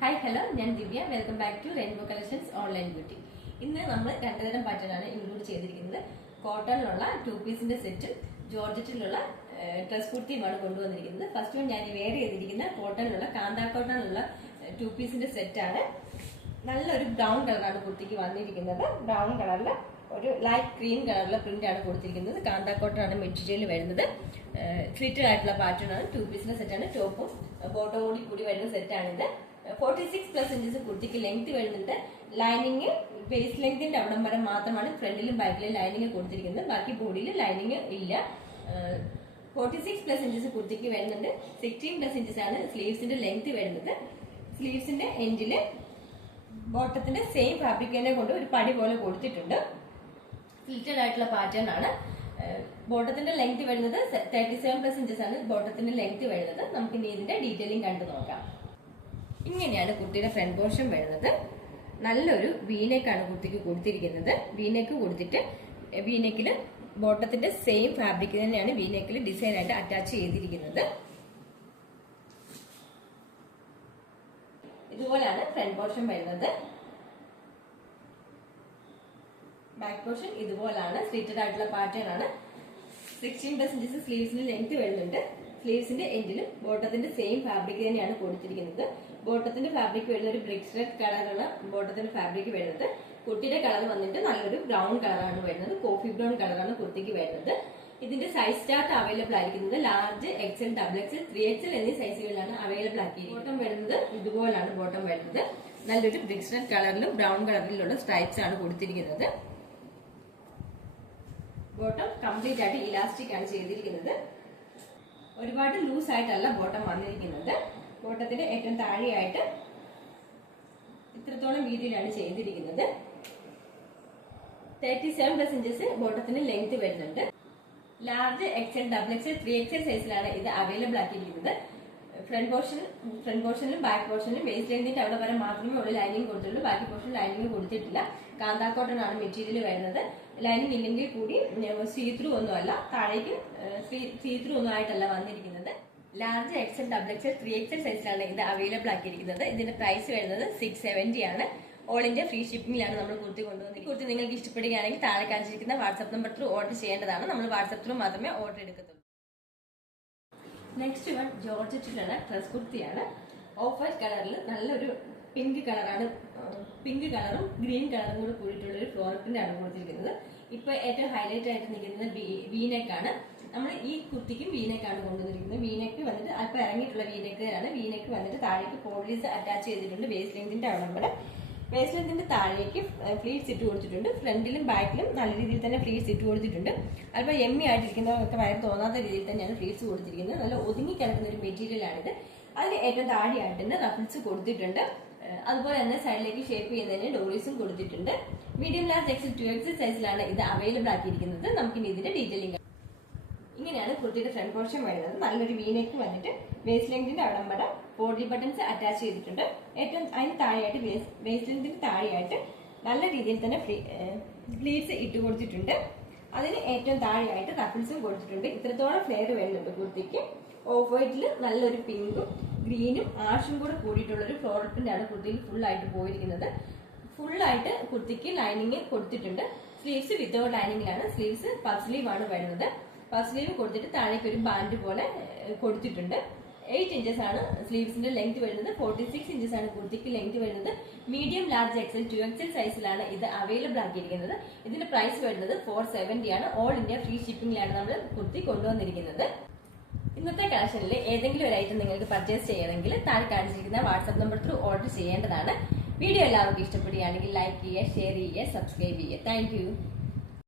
Hi hello, ഞാൻ Divya. Welcome back to Rainbow Collections online beauty. ഇന്ന് നമ്മൾ രണ്ടുതരം പാറ്റേണാണ് ഇൻക്ലൂഡ് ചെയ്തിരിക്കുന്നത്. കോട്ടണിലുള്ള 2 പീസിന്റെ സെറ്റും ജോർജറ്റിലുള്ള ഡ്രസ് കുർത്തിയുമാണ് കൊണ്ടുവന്നിരിക്കുന്നത്. ഫസ്റ്റ് ഞാൻ വെയർ ചെയ്തിരിക്കുന്ന കോട്ടണിലുള്ള കാന്താ കോട്ടണിലുള്ള 2 പീസിന്റെ സെറ്റാണ്. നല്ലൊരു ബ്രൗൺ കളറാണ് കുർത്തിക്ക് വന്നിരിക്കുന്നത്. ബ്രൗൺ കളറിൽ ഒരു ലൈറ്റ് ക്രീം കളറിലെ പ്രിന്റ് ആണ് കൊടുത്തിരിക്കുന്നത്. കാന്താ കോട്ടൺ ആണ് മെറ്റീരിയൽ വരുന്നത്. സ്ലിറ്റഡ് ആയിട്ടുള്ള പാറ്റേൺ ആണ്. 2 പീസിന്റെ സെറ്റാണ്. ടോപ്പും ബോട്ടവും കൂടി വരുന്ന സെറ്റാണിത്. 46+ ഇഞ്ചസ് കുർത്തിക്ക് ലെങ്ത് വരുന്നുണ്ട്. ലൈനിങ് ബേസ് ലെങ്തിന്റെ അവിടം വരെ മാത്രമാണ് ഫ്രണ്ടിലും ബാക്കിലും ലൈനിങ് കൊടുത്തിരിക്കുന്നത്. ബാക്കി ബോഡിയിൽ ലൈനിങ് ഇല്ല. 46+ ഇഞ്ചസ് കുർത്തിക്ക് വരുന്നുണ്ട്. 16+ ഇഞ്ചസ് ആണ് സ്ലീവ്സിന്റെ ലെങ്ത് വരുന്നത്. സ്ലീവ്സിന്റെ എൻഡില് ബോട്ടത്തിന്റെ സെയിം ഫാബ്രിക് തന്നെ കൊണ്ട് ഒരു പടി പോലെ കൊടുത്തിട്ടുണ്ട്. സ്ലിറ്റഡ് ആയിട്ടുള്ള പാറ്റേൺ ആണ്. ബോട്ടത്തിന്റെ ലെങ്ത് വരുന്നത് 37+ ഇഞ്ചസ് ആണ് ബോട്ടത്തിന്റെ ലെങ്ത് വരുന്നത്. നമുക്ക് ഇനി ഇതിന്റെ ഡീറ്റെയിലിംഗ് കണ്ടു നോക്കാം. ഇങ്ങനെയാണ് കുർത്തിയുടെ ഫ്രണ്ട് പോർഷൻ വരുന്നത്. നല്ലൊരു വീനെക്കാണ് കുർത്തിക്ക് കൊടുത്തിരിക്കുന്നത്. വീനെക്ക് കൊടുത്തിട്ട് വീനെക്കില് ബോട്ടത്തിന്റെ സെയിം ഫാബ്രിക് തന്നെയാണ് വീനെക്കിൽ ഡിസൈൻ ആയിട്ട് അറ്റാച്ച് ചെയ്തിരിക്കുന്നത്. ഇതുപോലാണ് ഫ്രണ്ട് പോർഷൻ വരുന്നത്. ബാക്ക് പോർഷൻ ഇതുപോലാണ്. സ്ലിറ്റഡ് ആയിട്ടുള്ള പാറ്റേൺ ആണ്. 16+ ഇഞ്ചസ് സ്ലീവ്സിന് ലെങ്ത് വരുന്നുണ്ട്. സ്ലീവ്സിന്റെ എൻഡിലും ബോട്ടത്തിന്റെ സെയിം ഫാബ്രിക് തന്നെയാണ് കൊടുത്തിരിക്കുന്നത്. ബോട്ടത്തിന്റെ ഫാബ്രിക് വരുന്ന ഒരു ബ്രിക്സ് റെഡ് കളറുള്ള ബോട്ടത്തിന്റെ ഫാബ്രിക് വരുന്നത്. കുർത്തിയുടെ കളർ വന്നിട്ട് നല്ലൊരു ബ്രൗൺ കളറാണ് വരുന്നത്. കോഫി ബ്രൗൺ കളറാണ് കുർത്തിക്ക് വരുന്നത്. ഇതിന്റെ സൈസ് ചാർട്ട് അവൈലബിൾ ആയിരിക്കുന്നത് ലാർജ്, XL, XXL, 3XL എന്നീ സൈസുകളിലാണ് അവൈലബിൾ ആക്കിയിരിക്കുന്നത്. ബോട്ടം വരുന്നത് ഇതുപോലാണ്. ബോട്ടം വരുന്നത് നല്ലൊരു ബ്രിക്സ് റെഡ് കളറിലും ബ്രൗൺ കളറിലുള്ള സ്ട്രൈപ്സ് ആണ് കൊടുത്തിരിക്കുന്നത്. ബോട്ടം കംപ്ലീറ്റ് ആയിട്ട് ഇലാസ്റ്റിക് ആണ് ചെയ്തിരിക്കുന്നത്. ഒരുപാട് ലൂസ് ആയിട്ടല്ല ബോട്ടം വന്നിരിക്കുന്നത്. ബോട്ടത്തിന്റെ ഏറ്റവും താഴെയായിട്ട് ഇത്രത്തോളം വീതിയിലാണ് ചെയ്തിരിക്കുന്നത്. 37+ ഇഞ്ചസ് ബോട്ടത്തിന് ലെങ്ത് വരുന്നുണ്ട്. ലാർജ്, XL, XXL, 3XL സൈസിലാണ് ഇത് അവൈലബിൾ ആക്കിയിരിക്കുന്നത്. ഫ്രണ്ട് പോർഷനിലും ബാക്ക് പോർഷനിലും ബേസ് ലെങ്തിന്റെ അവിടെ വരെ മാത്രമേ ഉള്ളൂ ലൈനിങ് കൊടുത്തിട്ടുള്ളൂ. ബാക്കി പോർഷൻ ലൈനിങ് കൊടുത്തിട്ടില്ല. കാന്താ കോട്ടൺ ആണ് മെറ്റീരിയൽ വരുന്നത്. ലൈനിങ് ഇല്ലെങ്കിൽ കൂടി സീത്രൂ ഒന്നുമല്ല, താഴേക്ക് സീത്രൂ ഒന്നും ആയിട്ടല്ല വന്നിരിക്കുന്നത്. ലാർജ്, XL, XXL, 3XL സൈസിലാണ് ഇത് അവൈലബിൾ ആക്കിയിരിക്കുന്നത്. ഇതിന്റെ പ്രൈസ് വരുന്നത് 670 ആണ്. ഓൾ ഇന്ത്യ ഫ്രീ ഷിപ്പിംഗിലാണ് നമ്മൾ കുർത്തി കൊണ്ടുവന്നത്. കുർത്തി നിങ്ങൾക്ക് ഇഷ്ടപ്പെടുകയാണെങ്കിൽ താഴെ കാണിച്ചിരിക്കുന്ന വാട്സ്ആപ്പ് നമ്പർ ത്രൂ ഓർഡർ ചെയ്യേണ്ടതാണ്. നമ്മൾ വാട്സ്ആപ്പ് ത്രൂ മാത്രമേ ഓർഡർ എടുക്കത്തുള്ളൂ. നെക്സ്റ്റ് വൺ ജോർജറ്റിലുള്ള ഡ്രസ് കുർത്തിയാണ്. ഓഫ് വൈറ്റ് കളറിൽ നല്ലൊരു പിങ്ക് കളറാണ്. പിങ്ക് കളറും ഗ്രീൻ കളറും കൂടെ കൂടിയിട്ടുള്ള ഒരു ഫ്ലോറത്തിന്റെ ആണ് കൊടുത്തിരിക്കുന്നത്. ഇപ്പൊ ഏറ്റവും ഹൈലൈറ്റ് ആയിട്ട് നിൽക്കുന്നത് വീനെക്കാണ്. നമ്മൾ ഈ കുർത്തിക്കും വീനെക്കാണ് കൊണ്ടുവന്നിരിക്കുന്നത്. വീനെക്ക് വന്നിട്ട് അല്പം ഇറങ്ങിയിട്ടുള്ള വീനെക്കാണ്. വീനെക്ക് വന്നിട്ട് താഴേക്ക് പോളീസ് അറ്റാച്ച് ചെയ്തിട്ടുണ്ട്. വേസ്റ്റ് ലെങ്തിന്റെ അവിടെ വരെ. വേസ്റ്റ് ലെങ്തിന്റെ താഴേക്ക് ഫ്ലീറ്റ്സ് ഇട്ട് കൊടുത്തിട്ടുണ്ട്. ഫ്രണ്ടിലും ബാക്കിലും നല്ല രീതിയിൽ തന്നെ ഫ്ലീറ്റ്സ് ഇട്ട് കൊടുത്തിട്ടുണ്ട്. അല്പം എമ്മി ആയിട്ടിരിക്കുന്നവർക്ക് വയർ തോന്നാത്ത രീതിയിൽ തന്നെയാണ് ഫ്ലീറ്റ്സ് കൊടുത്തിരിക്കുന്നത്. നല്ല ഒതുങ്ങി കിടക്കുന്ന ഒരു മെറ്റീരിയൽ ആണിത്. അതിന് ഏറ്റവും താഴെയായിട്ട് തന്നെ റഫിൾസ് കൊടുത്തിട്ടുണ്ട്. അതുപോലെ തന്നെ സൈഡിലേക്ക് ഷേപ്പ് ചെയ്യുന്നതിന് ഡോറീസും കൊടുത്തിട്ടുണ്ട്. മീഡിയം, ലാർജ്, XL, 2XL സൈസിലാണ് ഇത് അവൈലബിൾ ആക്കിയിരിക്കുന്നത്. നമുക്കിനി ഇതിന്റെ ഡീറ്റെയിലിംഗ്. ഇങ്ങനെയാണ് കുർത്തിയുടെ ഫ്രണ്ട് പോർഷൻ വരുന്നത്. നല്ലൊരു വീനെക്ക് വന്നിട്ട് വേസ്റ്റ് ലെങ്തിന്റെ അവിടം വരെ ബോഡി ബട്ടൺസ് അറ്റാച്ച് ചെയ്തിട്ടുണ്ട്. ഏറ്റവും അതിന് താഴെയായിട്ട് വേസ്റ്റ് ലെങ്തിന്റെ താഴെയായിട്ട് നല്ല രീതിയിൽ തന്നെ ഫ്ലീറ്റ്സ് ഇട്ട് കൊടുത്തിട്ടുണ്ട്. അതിന് ഏറ്റവും താഴെയായിട്ട് റഫിൾസും കൊടുത്തിട്ടുണ്ട്. ഇത്രത്തോളം ഫ്ലെയർ വരുന്നുണ്ട് കുർത്തിക്ക്. ഓഫ് വൈറ്റിൽ നല്ലൊരു പിങ്കും ഗ്രീനും ആഷും കൂടെ കൂടിയിട്ടുള്ള ഒരു ഫ്ലോറൽ ആണ് കുർത്തിയിൽ ഫുൾ ആയിട്ട് പോയിരിക്കുന്നത്. ഫുള്ളായിട്ട് കുർത്തിക്ക് ലൈനിങ് കൊടുത്തിട്ടുണ്ട്. സ്ലീവ്സ് വിത്തൗട്ട് ലൈനിങ്ങിലാണ്. സ്ലീവ്സ് പഫ് സ്ലീവ് ആണ് വരുന്നത്. പഫ് സ്ലീവ് കൊടുത്തിട്ട് താഴേക്ക് ഒരു ബാൻഡ് പോലെ കൊടുത്തിട്ടുണ്ട്. 8 ഇഞ്ചസ് ആണ് സ്ലീവ്സിന്റെ ലെങ്ത് വരുന്നത്. 46 ഇഞ്ചസ് ആണ് കുർത്തിക്ക് ലെങ്ത് വരുന്നത്. മീഡിയം, ലാർജ്, XL, 2XL സൈസിലാണ് ഇത് അവൈലബിൾ ആക്കിയിരിക്കുന്നത്. ഇതിന്റെ പ്രൈസ് വരുന്നത് 470 ആണ്. ഓൾ ഇന്ത്യ ഫ്രീ ഷിപ്പിംഗിലാണ് നമ്മൾ കുർത്തി കൊണ്ടുവന്നിരിക്കുന്നത്. ഇന്നത്തെ കളക്ഷനിൽ ഏതെങ്കിലും ഒരു ഐറ്റം നിങ്ങൾക്ക് പർച്ചേസ് ചെയ്യണമെങ്കിൽ താഴെ കാണിച്ചിരിക്കുന്ന വാട്സ്ആപ്പ് നമ്പർ ത്രൂ ഓർഡർ ചെയ്യേണ്ടതാണ്. വീഡിയോ എല്ലാവർക്കും ഇഷ്ടപ്പെടുകയാണെങ്കിൽ ലൈക്ക് ചെയ്യുക, ഷെയർ ചെയ്യുക, സബ്സ്ക്രൈബ് ചെയ്യുക. Thank you.